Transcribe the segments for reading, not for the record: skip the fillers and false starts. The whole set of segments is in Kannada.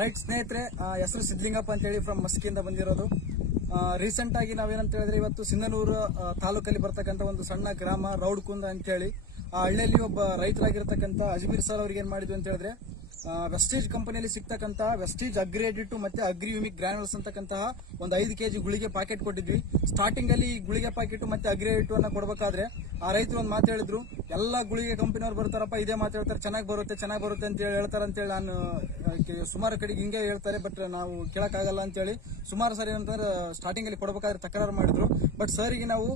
ರೈಟ್ ಸ್ನೇಹಿತರೆ, ಹೆಸರು ಸಿದ್ಲಿಂಗಪ್ಪ ಅಂತ ಹೇಳಿ ಫ್ರಮ್ ಮಸ್ಕಿಯಿಂದ ಬಂದಿರೋದು. ರೀಸೆಂಟ್ ಆಗಿ ನಾವೇನಂತ ಹೇಳಿದ್ರೆ ಇವತ್ತು ಸಿಂಧನೂರು ತಾಲೂಕಲ್ಲಿ ಬರ್ತಕ್ಕಂಥ ಒಂದು ಸಣ್ಣ ಗ್ರಾಮ ರೌಡ್ಕುಂದ ಅಂತ ಹೇಳಿ ಆ ಹಳ್ಳಿಯಲ್ಲಿ ಒಬ್ಬ ರೈತರಾಗಿರ್ತಕ್ಕಂಥ ಅಜ್ಮೀರ್ ಸರ್ ಅವ್ರಿಗೆ ಏನ್ ಮಾಡಿದ್ವಿ ಅಂತ ಹೇಳಿದ್ರೆ ವೆಸ್ಟೀಜ್ ಕಂಪನಿಯಲ್ಲಿ ಸಿಗ್ತಕ್ಕಂತಹ ವೆಸ್ಟೀಜ್ ಅಗ್ರಿ ಎಡಿಟ್ ಮತ್ತೆ ಅಗ್ರಿ ಯುಮಿಕ್ ಗ್ರಾನ್ಯುಲ್ಸ್ ಅಂತಕ್ಕಂತಹ ಒಂದು 5 kg ಗುಳಿಗೆ ಪ್ಯಾಕೆಟ್ ಕೊಟ್ಟಿದ್ವಿ. ಸ್ಟಾರ್ಟಿಂಗ್ ಅಲ್ಲಿ ಈ ಗುಳಿಗೆ ಪ್ಯಾಕೆಟ್ ಮತ್ತೆ ಅಗ್ರಿ ಎಡಿಟ್ ಅನ್ನ ಕೊಡಬೇಕಾದ್ರೆ ಆ ರೈತರು ಒಂದು ಮಾತು ಹೇಳಿದ್ರು, ಎಲ್ಲಾ ಗುಳಿಗೆ ಕಂಪನಿಯವ್ರು ಬರ್ತಾರಪ್ಪ ಇದೇ ಮಾತು ಹೇಳ್ತಾರೆ, ಚೆನ್ನಾಗಿ ಬರುತ್ತೆ ಅಂತ ಹೇಳಿ ಹೇಳ್ತಾರೆ ಅಂತ ಹೇಳಿ ನಾನು ಸುಮಾರು ಕಡೆಗೆ ಹಿಂಗೆ ಹೇಳ್ತಾರೆ, ಬಟ್ ನಾವು ಕೇಳಕ್ಕಾಗಲ್ಲ ಅಂತ ಹೇಳಿ ಸುಮಾರು ಸರಿ ಏನಂತಂದ್ರೆ ಸ್ಟಾರ್ಟಿಂಗ್ ಅಲ್ಲಿ ಕೊಡಬೇಕಾದ್ರೆ ತಕರಾರು ಮಾಡಿದ್ರು. ಬಟ್ ಸರಿಗೆ ನಾವು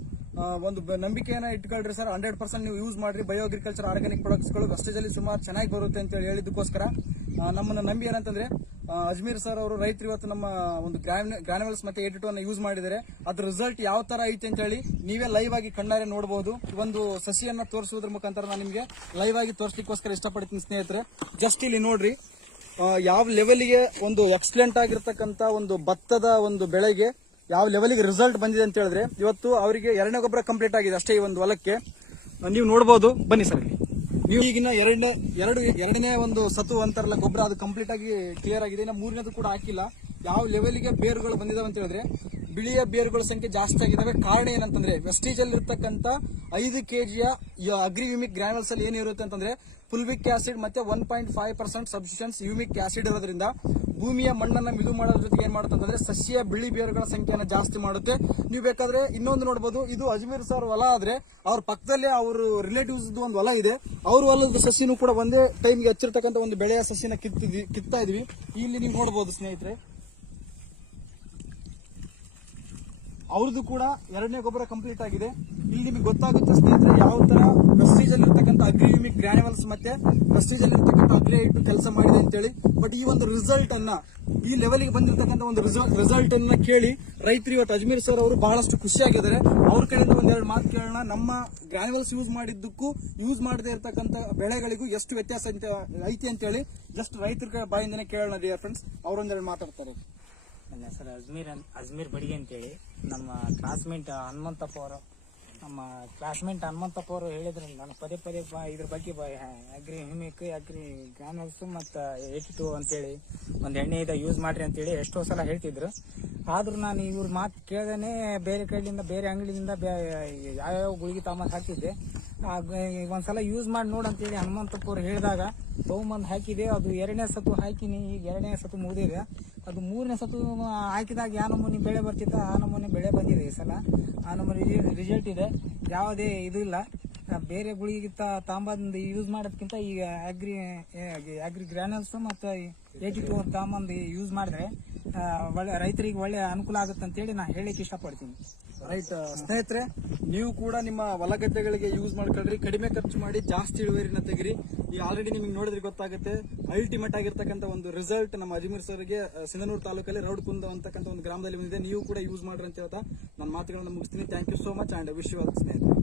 ಒಂದು ನಂಬಿಕೆಯನ್ನ ಇಟ್ಕೊಳ್ರಿ ಸರ್, 100% ನೀವು ಯೂಸ್ ಮಾಡ್ರಿ, ಬಯೋ ಅಗ್ರಿಕಲ್ಚರ್ ಆರ್ಗಾನಿಕ್ ಪ್ರಾಡಕ್ಟ್ಸ್ಗಳು ವೆಸ್ಟೇಜ್ ಅಲ್ಲಿ ಸುಮಾರು ಚೆನ್ನಾಗಿ ಬರುತ್ತೆ ಅಂತ ಹೇಳಿ ಹೇಳಿದಕ್ಕೋಸ್ಕರ ನಮ್ಮನ್ನ ನಂಬಿ ಏನಂತಂದ್ರೆ ಅಜ್ಮೀರ್ ಸರ್ ಅವರು ರೈತರು ಇವತ್ತು ನಮ್ಮ ಒಂದು ಗ್ರಾನ್ಯುಲ್ಸ್ ಮತ್ತೆ ಎಡಿಟ್ ಅನ್ನ ಯೂಸ್ ಮಾಡಿದರೆ ಅದ್ರ ರಿಸಲ್ಟ್ ಯಾವ ತರ ಐತೆ ಅಂತ ಹೇಳಿ ನೀವೇ ಲೈವ್ ಆಗಿ ಕಣ್ಣಾರೆ ನೋಡಬಹುದು. ಒಂದು ಸಸಿಯನ್ನ ತೋರಿಸುವುದ್ರ ಮುಖಾಂತರ ನಾನು ನಿಮ್ಗೆ ಲೈವ್ ಆಗಿ ತೋರಿಸಲಿಕ್ಕೋಸ್ಕರ ಇಷ್ಟಪಡ್ತೀನಿ ಸ್ನೇಹಿತರೆ. ಜಸ್ಟ್ ಇಲ್ಲಿ ನೋಡ್ರಿ ಯಾವ ಲೆವೆಲ್ಗೆ ಒಂದು ಎಕ್ಸಲೆಂಟ್ ಆಗಿರ್ತಕ್ಕಂತ ಒಂದು ಭತ್ತದ ಒಂದು ಬೆಳೆಗೆ ಯಾವ ಲೆವೆಲ್ಗೆ ರಿಸಲ್ಟ್ ಬಂದಿದೆ ಅಂತ ಹೇಳಿದ್ರೆ ಇವತ್ತು ಅವರಿಗೆ 2ನೇ ಗೊಬ್ಬರ ಕಂಪ್ಲೀಟ್ ಆಗಿದೆ ಅಷ್ಟೇ ಈ ಒಂದು ಹೊಲಕ್ಕೆ. ನೀವು ನೋಡಬಹುದು, ಬನ್ನಿ ಸರ್. ನೀವು ಈಗಿನ ಎರಡನೇ ಒಂದು ಸತು ಅಂತಾರಲ್ಲ ಗೊಬ್ಬರ, ಅದು ಕಂಪ್ಲೀಟ್ ಆಗಿ ಕ್ಲಿಯರ್ ಆಗಿದೆ. ಇನ್ನು 3ನೇದು ಕೂಡ ಹಾಕಿಲ್ಲ. ಯಾವ ಲೆವೆಲ್ಗೆ ಬೇರುಗಳು ಬಂದಿದಾವೆ ಅಂತ ಹೇಳಿದ್ರೆ ಬಿಳಿಯ ಬೇರುಗಳ ಸಂಖ್ಯೆ ಜಾಸ್ತಿ ಆಗಿದಾವೆ. ಕಾರಣ ಏನಂತಂದ್ರೆ ವೆಸ್ಟೀಜ್ ಅಲ್ಲಿ ಇರ್ತಕ್ಕಂಥ 5 kg ಅಗ್ರಿ ಯುಮಿಕ್ ಗ್ರಾನ್ಯುಲ್ಸ್ ಅಲ್ಲಿ ಏನಿರುತ್ತೆ ಅಂತಂದ್ರೆ ಫುಲ್ವಿಕ್ ಆಸಿಡ್ ಮತ್ತೆ 1.5% ಸಬ್ಸ್ಟಿಟ್ಯೂಷನ್ಸ್ ಯುಮಿಕ್ ಆಸಿಡ್ ಇರೋದ್ರಿಂದ ಭೂಮಿಯ ಮಣ್ಣನ್ನ ಮಿದು ಮಾಡೋದ್ರ ಜೊತೆಗೆ ಏನ್ ಮಾಡುತ್ತೆ ಅಂತಂದ್ರೆ ಸಸ್ಯ ಬಿಳಿ ಬೇರುಗಳ ಸಂಖ್ಯೆಯನ್ನು ಜಾಸ್ತಿ ಮಾಡುತ್ತೆ. ನೀವು ಬೇಕಾದ್ರೆ ಇನ್ನೊಂದು ನೋಡಬಹುದು, ಇದು ಅಜ್ಮೀರ್ ಸರ್ ಹೊಲ ಆದ್ರೆ ಅವ್ರ ಪಕ್ಕದಲ್ಲೇ ಅವರು ರಿಲೇಟಿವ್ಸ್ ಒಂದು ಹೊಲ ಇದೆ, ಅವ್ರ ಹೊಲದ ಸಸಿನೂ ಕೂಡ ಒಂದೇ ಟೈಮ್ಗೆ ಹಚ್ಚಿರ್ತಕ್ಕಂಥ ಒಂದು ಬೆಳೆಯ ಸಸಿನ ಕಿತ್ತಾ ಇದ್ವಿ. ಇಲ್ಲಿ ನೀವು ನೋಡಬಹುದು ಸ್ನೇಹಿತರೆ, ಅವ್ರದ್ದು ಕೂಡ 2ನೇ ಗೊಬ್ಬರ ಕಂಪ್ಲೀಟ್ ಆಗಿದೆ. ಇಲ್ಲಿ ನಿಮಗೆ ಗೊತ್ತಾಗುತ್ತೆ ಸ್ನೇಹಿತರೆ ಯಾವ ತರ ವೆಸ್ಟೀಜ್ ಅಲ್ಲಿ ಇರ್ತಕ್ಕಂಥ ಅಗ್ರಿ ಯುಮಿಕ್ ಗ್ರಾನ್ಯುಲ್ಸ್ ಮತ್ತೆ ವೆಸ್ಟೀಜ್ ಅಲ್ಲಿ ಇರ್ತಕ್ಕಂಥ ಅಗ್ರಿ ಇಟ್ಟು ಕೆಲಸ ಮಾಡಿದೆ ಅಂತೇಳಿ. ಬಟ್ ಈ ಒಂದು ರಿಸಲ್ಟ್ ಅನ್ನ ಈ ಲೆವೆಲ್ಗೆ ಬಂದಿರತಕ್ಕಂಥ ಒಂದು ರಿಸಲ್ಟ್ ಅನ್ನ ಕೇಳಿ ರೈತರು ಇವತ್ತು ಅಜ್ಮೀರ್ ಸರ್ ಅವರು ಬಹಳಷ್ಟು ಖುಷಿಯಾಗಿದ್ದಾರೆ. ಅವ್ರ ಕಡೆಯಿಂದ ಒಂದೆರಡು ಮಾತು ಕೇಳೋಣ. ನಮ್ಮ ಗ್ರಾನ್ಯುಲ್ಸ್ ಯೂಸ್ ಮಾಡಿದ್ದಕ್ಕೂ ಯೂಸ್ ಮಾಡದೇ ಇರತಕ್ಕಂಥ ಬೆಳೆಗಳಿಗೂ ಎಷ್ಟು ವ್ಯತ್ಯಾಸ ಐತಿ ಅಂತ ಹೇಳಿ ಜಸ್ಟ್ ರೈತರ ಬಾಯಿಂದನೇ ಕೇಳೋಣ ಡಿಯರ್ ಫ್ರೆಂಡ್ಸ್. ಅವರೊಂದೆರಡು ಮಾತಾಡ್ತಾರೆ. ನನ್ನ ಹೆಸರು ಅಜ್ಮೀರ್ ಬಡಿಗೆ ಅಂತೇಳಿ. ನಮ್ಮ ಕ್ಲಾಸ್ಮೇಟ್ ಹನುಮಂತಪ್ಪ ಅವರು ಹೇಳಿದ್ರು, ನಾನು ಪದೇ ಇದ್ರ ಬಗ್ಗೆ ಅಗ್ರಿ ಹ್ಯೂಮಿಕ್ ಅಗ್ರಿ ಗ್ರಾನ್ಯುಲ್ಸ್ ಮತ್ತು 82 ಅಂತೇಳಿ ಒಂದು ಎಣ್ಣೆ ಇದೆ ಯೂಸ್ ಮಾಡ್ರಿ ಅಂತೇಳಿ ಎಷ್ಟೋ ಸಲ ಹೇಳ್ತಿದ್ರು. ಆದ್ರೂ ನಾನು ಇವ್ರ ಮಾತು ಕೇಳ್ದೇನೆ ಬೇರೆ ಕಡೆಯಿಂದ ಬೇರೆ ಅಂಗಡಿಯಿಂದ ಯಾವ್ಯಾವ ಗುಳಿಗೆ ತಾಂಬಂದು ಹಾಕ್ತಿದ್ದೆ. ಒಂದ್ಸಲ ಯೂಸ್ ಮಾಡಿ ನೋಡಂತೇಳಿ ಹನುಮಂತಪ್ಪ ಅವ್ರು ಹೇಳಿದಾಗ ತಗೊಂಬಂದು ಹಾಕಿದೆ. ಅದು 2ನೇ ಸತು ಹಾಕಿನಿ, ಈಗ 2ನೇ ಸತು ಮುಗಿದಿದೆ. ಅದು 3ನೇ ಸತು ಹಾಕಿದಾಗ ಯಾವ ನಮೂನಿ ಬೆಳೆ ಬರ್ತಿತ್ತು ಆ ನಮೂನಿ ಬೆಳೆ ಬಂದಿದೆ. ಈ ಸಲ ಆ ನಮೂನಿ ರಿಸಲ್ಟ್ ಇದೆ, ಯಾವುದೇ ಇದು ಇಲ್ಲ. ಬೇರೆ ಗುಳಿಗೆ ತಾಂಬಂದು ಯೂಸ್ ಮಾಡೋದಕ್ಕಿಂತ ಈಗ ಅಗ್ರಿ ಗ್ರಾನ್ಯುಲ್ಸ್ ಮತ್ತು 82 ತಾಂಬಂದು ಯೂಸ್ ಮಾಡಿದ್ರೆ ರೈತರಿಗೆ ಒಳ್ಳೆ ಅನುಕೂಲ ಆಗುತ್ತೆ ಅಂತೇಳಿ ನಾನು ಹೇಳಿಕ್ಕೆ ಇಷ್ಟಪಡ್ತೀನಿ. ರೈಟ್ ಸ್ನೇಹಿತರೆ, ನೀವು ಕೂಡ ನಿಮ್ಮ ಹೊಲ ಗದ್ದೆಗಳಿಗೆ ಯೂಸ್ ಮಾಡ್ಕೊಳ್ರಿ, ಕಡಿಮೆ ಖರ್ಚು ಮಾಡಿ ಜಾಸ್ತಿ ಇಳುವರಿನ ತೆಗಿರಿ. ಈ ಆಲ್ರೆಡಿ ನಿಮಗೆ ನೋಡಿದ್ರೆ ಗೊತ್ತಾಗುತ್ತೆ ಅಲ್ಟಿಮೇಟ್ ಆಗಿರ್ತಕ್ಕಂಥ ಒಂದು ರಿಸಲ್ಟ್ ನಮ್ಮ ಅಜ್ಮೀರ್ ಸರ್ಗೆ ಸಿಂಧನೂರು ತಾಲೂಕಲ್ಲಿ ರೌಡ್ಕುಂದ ಅಂತಕ್ಕಂಥ ಒಂದು ಗ್ರಾಮದಲ್ಲಿ ಬಂದಿದೆ. ನೀವು ಕೂಡ ಯೂಸ್ ಮಾಡ್ರಿ ಅಂತ ಹೇಳ್ತಾ ನನ್ನ ಮಾತುಗಳನ್ನ ಮುಗಿಸ್ತೀನಿ. Thank you so much and wish you all ಸ್ನೇಹಿತರೆ.